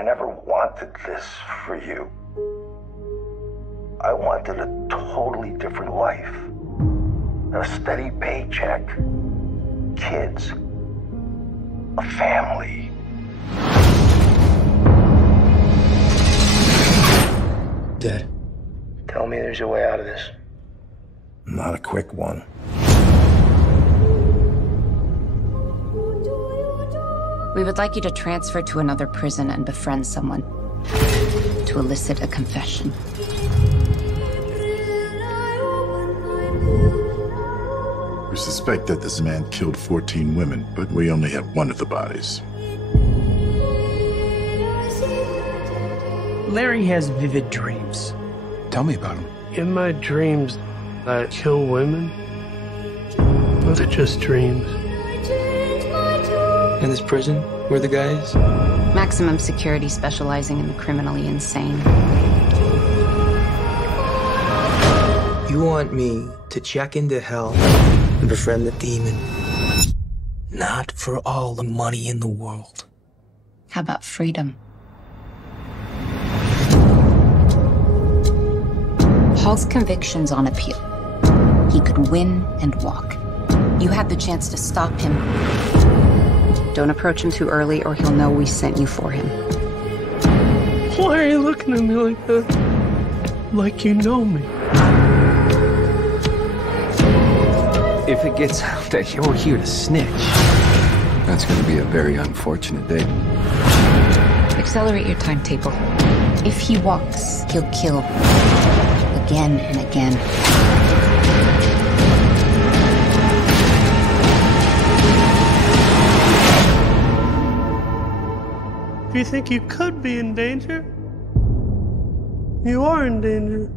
I never wanted this for you. I wanted a totally different life. A steady paycheck, kids, a family. Dad, tell me there's a way out of this. Not a quick one. We would like you to transfer to another prison and befriend someone to elicit a confession. We suspect that this man killed 14 women, but we only have one of the bodies. Larry has vivid dreams. Tell me about him. In my dreams, I kill women. Those are just dreams. In this prison, where the guy is? Maximum security specializing in the criminally insane. You want me to check into hell and befriend the demon? Not for all the money in the world. How about freedom? Hall's conviction's on appeal. He could win and walk. You had the chance to stop him. Don't approach him too early or he'll know we sent you for him. Why are you looking at me like that? Like you know me. If it gets out that you're here to snitch, that's going to be a very unfortunate day. Accelerate your timetable. If he walks, he'll kill. Again and again. If you think you could be in danger, you are in danger.